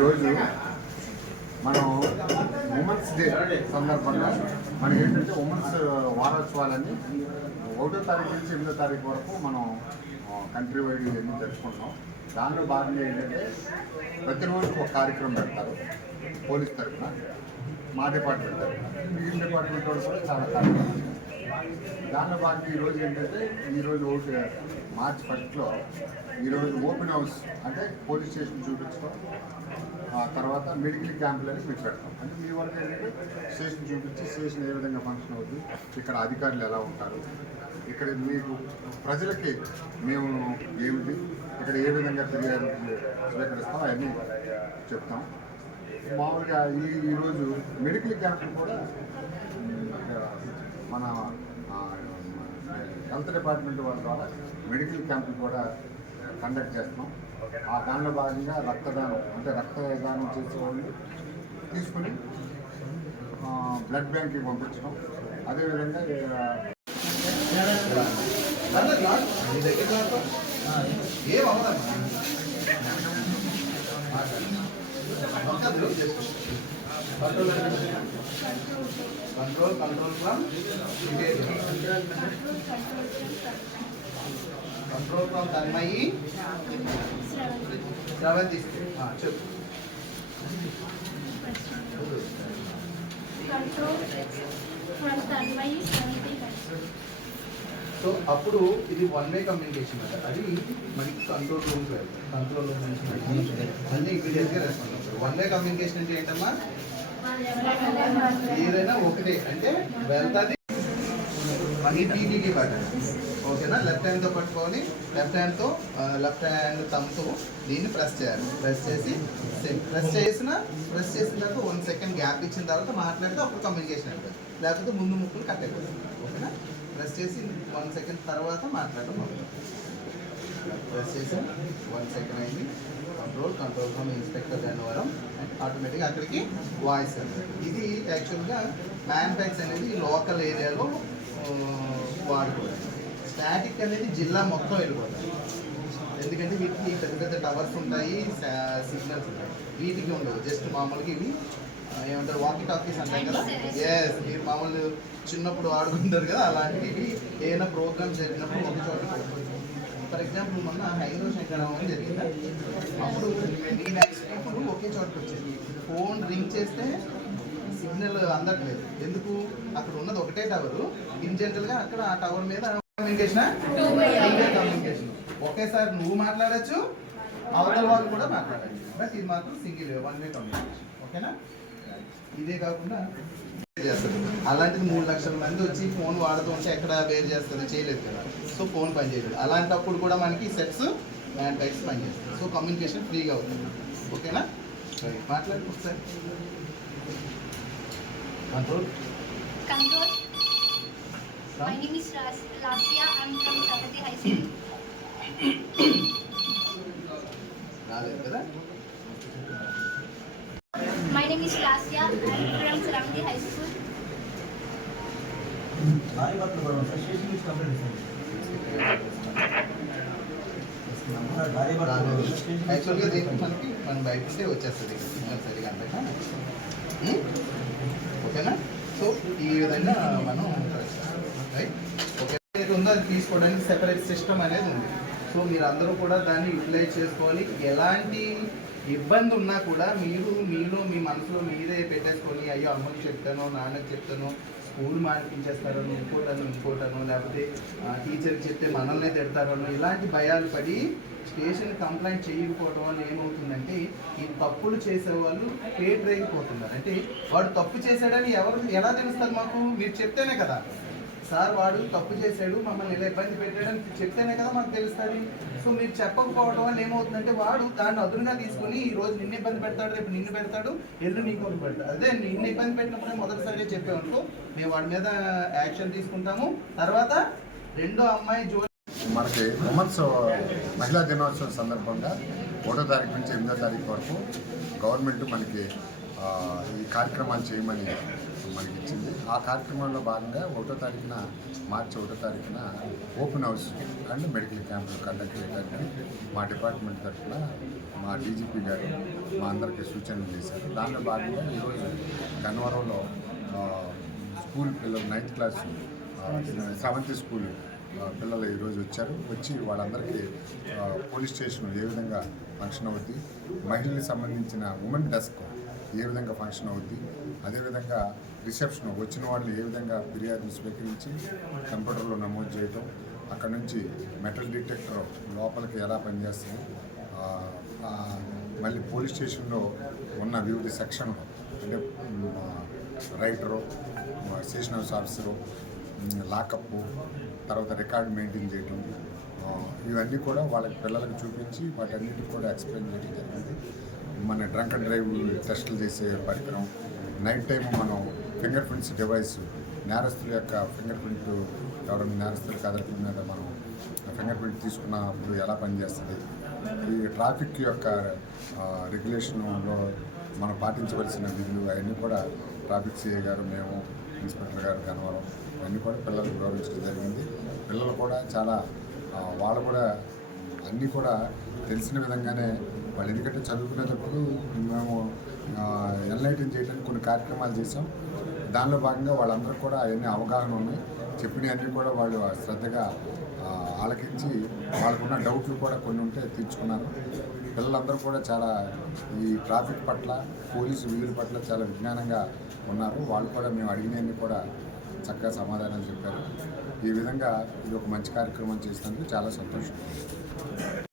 ఈరోజు మనం women's day సందర్భంగా మనం ఏంటంటే ఉమెన్స్ వారోత్సవాలని ఒకటో తారీఖు నుంచి ఎనిమిదో తారీఖు వరకు మనం కంట్రీ వైడ్ ఇవన్నీ జరుపుకుంటాం దానిలో భాగంగా ఏంటంటే ప్రతిరోజు ఒక కార్యక్రమం పెడతారు పోలీస్ తరఫున మా డిపార్ట్మెంట్ తరఫున. మిగిలిన డిపార్ట్మెంట్ వాళ్ళు కూడా చాలా కార్యక్రమాలు దానిలో భాగంగా ఈరోజు ఏంటంటే ఈరోజు ఒకటి మార్చ్ ఫస్ట్లో ఈరోజు ఓపెన్ హౌస్ అంటే పోలీస్ స్టేషన్ చూపించడం ఆ తర్వాత మెడికల్ క్యాంపులని మీకు పెడతాం. అంటే మీ వరకు ఏంటంటే స్టేషన్ చూపించి స్టేషన్ ఏ విధంగా ఫంక్షన్ అవుతుంది ఇక్కడ అధికారులు ఎలా ఉంటారు ఇక్కడ మీకు ప్రజలకి మేము ఏమిటి ఇక్కడ ఏ విధంగా ఫిర్యాదు స్వీకరిస్తాం అవన్నీ చెప్తాం. మామూలుగా ఈ ఈరోజు మెడికల్ క్యాంపులు కూడా ఇక్కడ మన హెల్త్ డిపార్ట్మెంట్ వాళ్ళ ద్వారా మెడికల్ క్యాంపులు కూడా కండక్ట్ చేస్తాం ఆ దానిలో భాగంగా రక్తదానం అంటే రక్తదానం చేసే వాళ్ళు తీసుకుని బ్లడ్ బ్యాంక్కి పంపించడం. అదేవిధంగా ఆ, control control from control from Tanmayi చెప్పు. From Tanmay Saniti సో అప్పుడు ఇది వన్ వే కమ్యూనికేషన్ కదా అది మనకి కంట్రోల్ రూమ్ కంట్రోల్ రూమ్ నుంచి అన్ని ఇమీడియట్గా రెస్పాండ్ వన్ వే కమ్యూనికేషన్ అంటే ఏంటమ్మా? ఏదైనా ఒకటే అంటే వెళ్తాది. Money button. ఓకేనా? లెఫ్ట్ హ్యాండ్తో పట్టుకొని లెఫ్ట్ హ్యాండ్తో లెఫ్ట్ హ్యాండ్ తమ్తో దీన్ని ప్రెస్ చేయాలి. ప్రెస్ చేసి ప్రెస్ చేసిన ప్రెస్ చేసిన తర్వాత వన్ సెకండ్ గ్యాప్ ఇచ్చిన తర్వాత మాట్లాడితే అప్పుడు కమ్యూనికేషన్ అయిపోతుంది. లేకపోతే ముందు ముక్కులు కట్ అయిపోతుంది. ఓకేనా? ప్రెస్ చేసి వన్ సెకండ్ తర్వాత మాట్లాడడం ప్రెస్ చేసి వన్ సెకండ్ అయింది. Control control from inspector Gannavaram ఆటోమేటిక్గా అక్కడికి వాయిస్ ఇది యాక్చువల్గా మ్యాన్ ప్యాక్స్ అనేది లోకల్ ఏరియాలో uh, వాడుకోవాలి. స్టాటిక్ అనేది జిల్లా మొత్తం వెళ్ళిపోతుంది ఎందుకంటే వీటికి పెద్ద పెద్ద టవర్స్ ఉంటాయి సిగ్నల్స్ ఉంటాయి. వీటికి ఉండవు. జస్ట్ మామూలుగా ఇవి uh, ఏమంటారు వాకీ టాకీస్ అంటాయి కదా. ఎస్ మీరు మామూలు చిన్నప్పుడు ఆడుకుంటారు కదా అలాంటివి ఏదైనా ప్రోగ్రామ్ జరిగినప్పుడు ఒక చోట ఫర్ ఎగ్జాంపుల్ మొన్న హైదరాబాద్ శంకరం అని జరిగింది? అప్పుడు ఈ పీపుల్ ఒకే చోటకి వచ్చేది ఫోన్ రింగ్ చేస్తే సిగ్నల్ అందట్లేదు ఎందుకు అక్కడ ఉన్నది ఒకటే టవర్ ఇన్ జనరల్గా అక్కడ ఆ టవర్ మీద కమ్యూనికేషన్ కమ్యూనికేషన్ ఒకేసారి నువ్వు మాట్లాడచ్చు అవతల వాళ్ళు కూడా మాట్లాడచ్చు బట్ ఇది మాత్రం సింగిల్ వన్ వే కమ్యూనికేషన్ ఓకేనా ఇదే కాకుండా చేస్తారు అలాంటిది మూడు లక్షల మంది వచ్చి ఫోన్ వాడుతూ ఉంటే ఎక్కడ వేరు చేస్తుంది చేయలేదు కదా సో ఫోన్ పనిచేయలేదు అలాంటప్పుడు కూడా మనకి సెట్స్ మ్యాన్ టైప్స్ పనిచేస్తాయి సో కమ్యూనికేషన్ ఫ్రీగా అవుతుంది ఓకేనా మాట్లాడి ఒకసారి control Control. My name is Ras- Lasya. I'm from Savati High School. రాలేదు కదా My name is Lasya. I'm from Savati High School. యాక్చువల్గా దీనికి మనకి మనం బయట ఉంటే వచ్చేస్తుంది. సిగ్నల్ సరిగా అంతగా ఉం? ఓకేనా? సో ఈ విధంగా మనం రైట్? ఓకే. ఉందో అది తీసుకోవడానికి సెపరేట్ సిస్టమ్ అనేది ఉంది. సో మీరు అందరూ కూడా దాన్ని యూటిలైజ్ చేసుకోవాలి. ఎలాంటి ఇబ్బంది ఉన్నా కూడా మీరు మీలో మీ మనసులో మీరే పెట్టేసుకొని అయ్యో అమ్మకి చెప్తాను నాన్నకి చెప్తాను స్కూల్ మార్పించేస్తారనో ఇంకోటనో ఇంకోటనో లేకపోతే టీచర్కి చెప్తే మనల్నే తిడతారనో ఇలాంటి భయాలు పడి స్టేషన్ కంప్లైంట్ చేయకపోవడం వల్ల ఏమవుతుందంటే ఈ తప్పులు చేసేవాళ్ళు పేరు రేగిపోతున్నారు అంటే వాడు తప్పు చేశాడని ఎవరు ఎలా తెలుస్తారు మాకు? మీరు చెప్తేనే కదా. సార్ వాడు తప్పు చేశాడు మమ్మల్ని ఇలా ఇబ్బంది పెట్టాడని చెప్తేనే కదా మనకు తెలుస్తుంది. సో మీరు చెప్పకపోవడం వల్ల ఏమవుతుందంటే వాడు దాన్ని అదునుగా తీసుకుని ఈ రోజు నిన్ను ఇబ్బంది పెడతాడు రేపు నిన్ను పెడతాడు ఎల్లు నీకు పెడతాడు. అదే నిన్ను ఇబ్బంది పెట్టినప్పుడే మొదటిసారిగా చెప్పామనుకో మేము వాడి మీద యాక్షన్ తీసుకుంటాము. తర్వాత రెండో అమ్మాయి జో మనకి ఉమెన్స్ మహిళా దినోత్సవం సందర్భంగా ఒకటో తారీఖు నుంచి ఎనిమిదో తారీఖు వరకు గవర్నమెంట్ మనకి ఈ కార్యక్రమాలు చేయమని మనకి ఇచ్చింది. ఆ కార్యక్రమంలో భాగంగా ఒకటో తారీఖున మార్చి ఒకటో తారీఖున ఓపెన్ హౌస్ అండ్ మెడికల్ క్యాంపులు కండక్ట్ చేయడానికి మా డిపార్ట్మెంట్ తరఫున మా డీజీపీ గారు మా అందరికీ సూచనలు చేశారు. దానిలో భాగంగా ఈరోజు గన్నవరంలో స్కూల్ పిల్లలు నైన్త్ క్లాస్ సెవెంత్ స్కూల్ పిల్లలు ఈరోజు వచ్చారు. వచ్చి వాళ్ళందరికీ పోలీస్ స్టేషన్ ఏ విధంగా ఫంక్షన్ అవుద్ది మహిళలకు సంబంధించిన ఉమెన్ డెస్క్ ఏ విధంగా ఫంక్షన్ అవుద్ది? అదేవిధంగా రిసెప్షన్ వచ్చిన వాళ్ళు ఏ విధంగా ఫిర్యాదును స్వీకరించి కంప్యూటర్లో నమోదు చేయటం? అక్కడ నుంచి మెటల్ డిటెక్టర్ లోపలికి ఎలా పనిచేస్తుంది మళ్ళీ పోలీస్ స్టేషన్లో ఉన్న వివిధ సెక్షన్లు అంటే writer station house officer lockup తర్వాత రికార్డ్ మెయింటైన్ చేయటం ఇవన్నీ కూడా వాళ్ళకి పిల్లలకు చూపించి వాటన్నిటికి కూడా ఎక్స్ప్లెయిన్ చేయడం జరిగింది. మన డ్రంక్ అండ్ డ్రైవ్ టెస్టులు చేసే పరికరం. నైట్ టైం మనం ఫింగర్ ప్రింట్స్ డివైస్ నేరస్తుల యొక్క ఫింగర్ ప్రింట్ ఎవరైనా నేరస్తుల కదలికల మీద మనం ఫింగర్ ప్రింట్ తీసుకున్నప్పుడు ఎలా పనిచేస్తుంది? ఈ ట్రాఫిక్ యొక్క రెగ్యులేషన్లో మనం పాటించవలసిన విధులు అవన్నీ కూడా ట్రాఫిక్ సిఐ గారు మేము ఇన్స్పెక్టర్ గారు కనవరం ఇవన్నీ కూడా పిల్లలకు గౌరవించడం జరిగింది. పిల్లలు కూడా చాలా వాళ్ళు కూడా అన్నీ కూడా తెలిసిన విధంగానే వాళ్ళు ఎందుకంటే చదువుకునేటప్పుడు మేము ఎన్లైటన్ చేయడానికి కొన్ని కార్యక్రమాలు చేసాం దానిలో భాగంగా వాళ్ళందరూ కూడా అవన్నీ అవగాహన ఉన్నాయి చెప్పినవన్నీ కూడా వాళ్ళు శ్రద్ధగా ఆలకించి వాళ్ళకున్న డౌట్లు కూడా కొన్ని ఉంటే తీర్చుకున్నారు. పిల్లలందరూ కూడా చాలా ఈ ట్రాఫిక్ పట్ల పోలీసు విధుల పట్ల చాలా విజ్ఞానంగా ఉన్నారు. వాళ్ళు కూడా మేము అడిగినవన్నీ కూడా చక్కగా సమాధానం చెప్పారు. ఈ విధంగా ఇది ఒక మంచి కార్యక్రమం చేసినందుకు చాలా సంతోషం.